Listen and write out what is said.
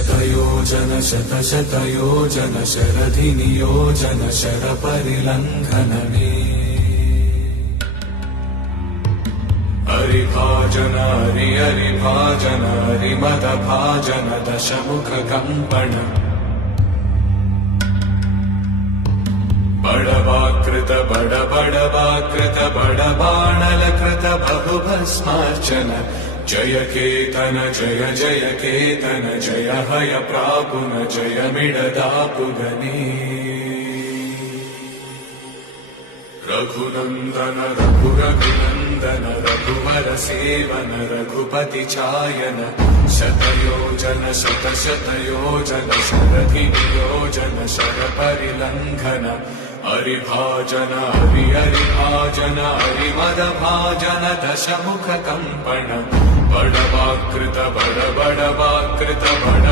शतयोजन शतशतयोजन शरधिनियोजन शरपरिलङ्घनमे हरिभाजन हरिभाजन हरिमदभाजन दशमुखकम्पण बडवाकृत बडवाकृत बडबाणलकृत बहुभस्मार्चन जय केतन जय जय केतन जय हय प्रापुन जय मिडदापुगने रघुनन्दन रघुनन्दन रघुवर सेवन रघुपति चायन शतयोजन शतशतयोजन शरधिनियोजन शरपरिलङ्घन हरिभाजन हरिभाजन हरिमदभाजन दशमुखकम्पण बडवाकृत बड